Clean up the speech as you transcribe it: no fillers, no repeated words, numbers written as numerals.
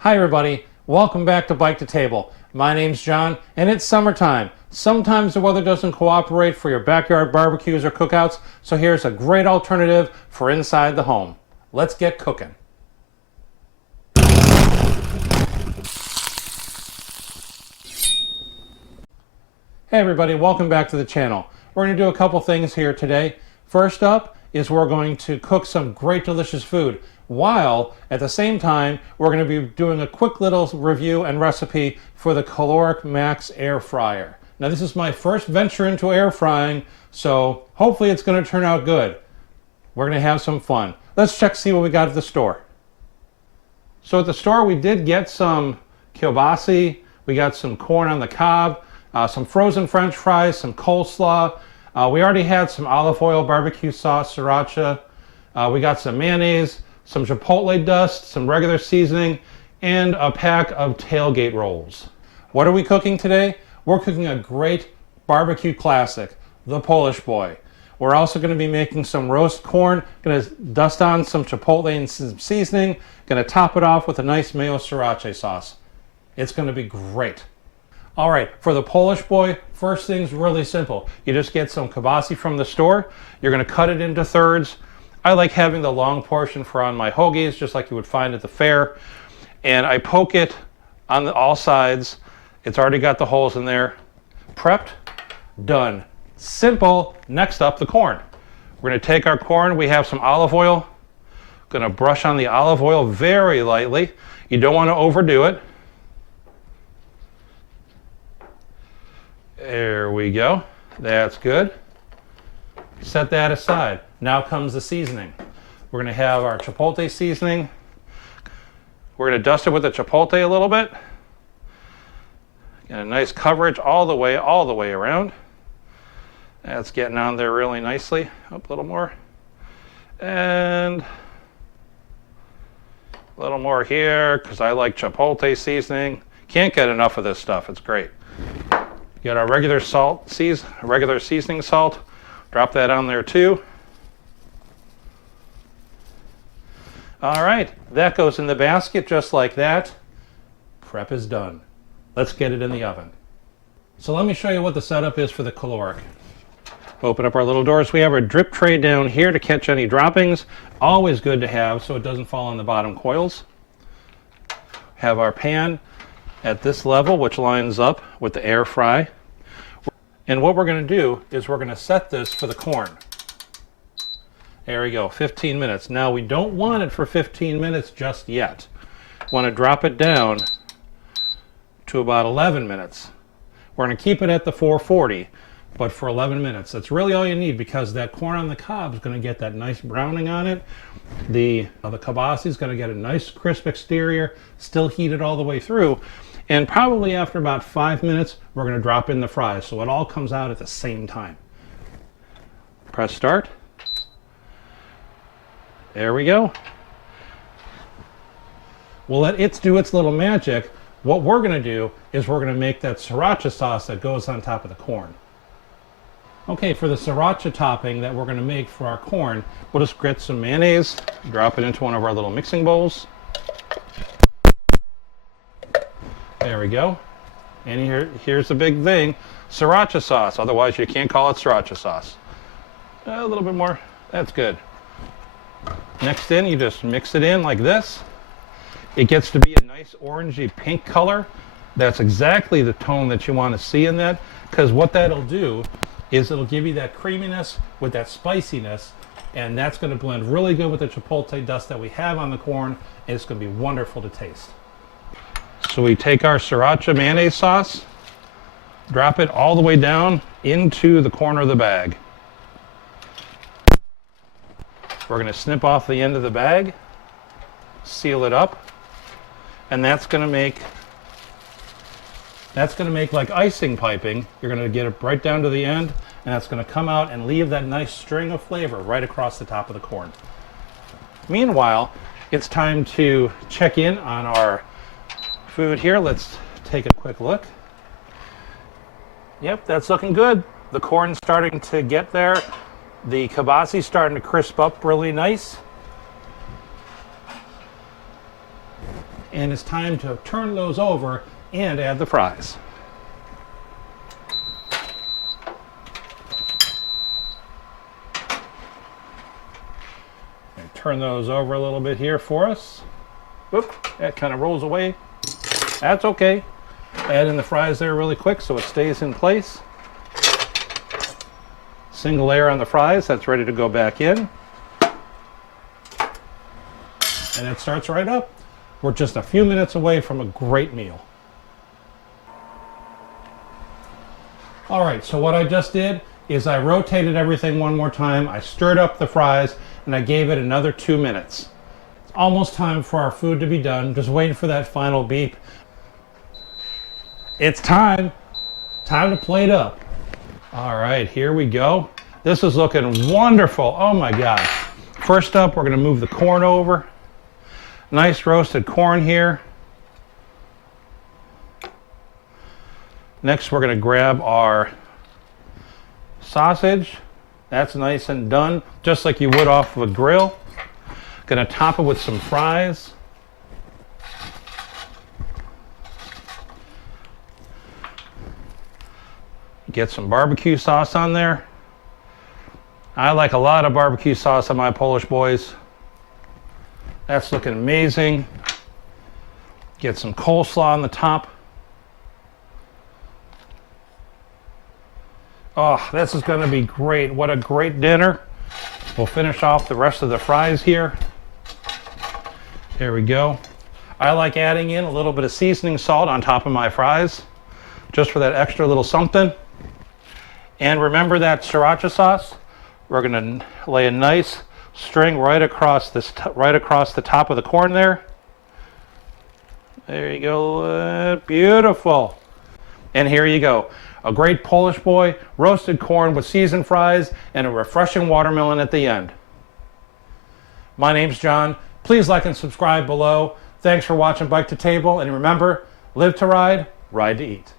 Hi everybody, welcome back to Bike to Table. My name's John, and it's summertime. Sometimes the weather doesn't cooperate for your backyard barbecues or cookouts, so here's a great alternative for inside the home. Let's get cooking. Hey everybody, welcome back to the channel. We're going to do a couple things here today. First up is we're going to cook some great delicious food, while at the same time we're going to be doing a quick little review and recipe for the Kalorik Maxx air fryer. Now this is my first venture into air frying, so hopefully it's going to turn out good. We're going to have some fun. Let's check see what we got at the store. So at the store we did get some kielbasa, we got some corn on the cob, some frozen French fries, some coleslaw. We already had some olive oil, barbecue sauce, sriracha. We got some mayonnaise, some Chipotle dust, some regular seasoning, and a pack of tailgate rolls. What are we cooking today? We're cooking a great barbecue classic, the Polish boy. We're also going to be making some roast corn, going to dust on some Chipotle and some seasoning, going to top it off with a nice mayo sriracha sauce. It's going to be great. All right, for the Polish boy, first thing's really simple. You just get some kielbasa from the store. You're going to cut it into thirds. I like having the long portion for on my hoagies, just like you would find at the fair. And I poke it on all sides. It's already got the holes in there. Prepped, done. Simple. Next up, the corn. We're going to take our corn. We have some olive oil. Going to brush on the olive oil very lightly. You don't want to overdo it. There we go. That's good. Set that aside. Now comes the seasoning. We're going to have our Chipotle seasoning. We're going to dust it with the Chipotle a little bit. Get a nice coverage all the way around. That's getting on there really nicely. Up a little more. And a little more here because I like Chipotle seasoning. Can't get enough of this stuff. It's great. Get our regular seasoning salt. Drop that on there too. All right, that goes in the basket just like that. Prep is done. Let's get it in the oven. So let me show you what the setup is for the Kalorik. Open up our little doors. We have our drip tray down here to catch any droppings. Always good to have so it doesn't fall on the bottom coils. Have our pan at this level, which lines up with the air fry. And what we're going to do is we're going to set this for the corn. There we go, 15 minutes. Now we don't want it for 15 minutes just yet. Want to drop it down to about 11 minutes. We're going to keep it at the 440, but for 11 minutes. That's really all you need because that corn on the cob is going to get that nice browning on it. The kielbasa is going to get a nice crisp exterior, still heated all the way through. And probably after about 5 minutes, we're going to drop in the fries so it all comes out at the same time. Press start. There we go. We'll let it do its little magic. What we're going to do is we're going to make that sriracha sauce that goes on top of the corn. Okay, for the sriracha topping that we're going to make for our corn, we'll just get some mayonnaise, drop it into one of our little mixing bowls. There we go. And here's the big thing, sriracha sauce. Otherwise you can't call it sriracha sauce. A little bit more. That's good. Next in, you just mix it in like this. It gets to be a nice orangey pink color. That's exactly the tone that you want to see in that, because what that'll do is it'll give you that creaminess with that spiciness, and that's going to blend really good with the Chipotle dust that we have on the corn, and it's going to be wonderful to taste. So we take our sriracha mayonnaise sauce, drop it all the way down into the corner of the bag. We're going to snip off the end of the bag, seal it up, and that's going to make like icing piping. You're going to get it right down to the end, and that's going to come out and leave that nice string of flavor right across the top of the corn. Meanwhile, it's time to check in on our food here. Let's take a quick look. Yep, that's looking good. The corn's starting to get there. The kielbasa's starting to crisp up really nice. And it's time to turn those over and add the fries. And turn those over a little bit here for us. Whoop, that kind of rolls away. That's okay. Add in the fries there really quick so it stays in place. Single layer on the fries, that's ready to go back in. And it starts right up. We're just a few minutes away from a great meal. All right, so what I just did is I rotated everything one more time, I stirred up the fries, and I gave it another 2 minutes. It's almost time for our food to be done. Just waiting for that final beep. It's time. Time to plate up. All right, here we go. This is looking wonderful. Oh my gosh. First up, we're gonna move the corn over. Nice roasted corn here. Next, we're going to grab our sausage. That's nice and done, just like you would off of a grill. Going to top it with some fries. Get some barbecue sauce on there. I like a lot of barbecue sauce on my Polish boys. That's looking amazing. Get some coleslaw on the top. Oh, this is going to be great. What a great dinner. We'll finish off the rest of the fries here. There we go. I like adding in a little bit of seasoning salt on top of my fries, just for that extra little something. And remember that sriracha sauce? We're going to lay a nice string right across this, right across the top of the corn there. There you go. Beautiful. And here you go. A great Polish boy, roasted corn with seasoned fries, and a refreshing watermelon at the end. My name's John. Please like and subscribe below. Thanks for watching Bike to Table, and remember, live to ride, ride to eat.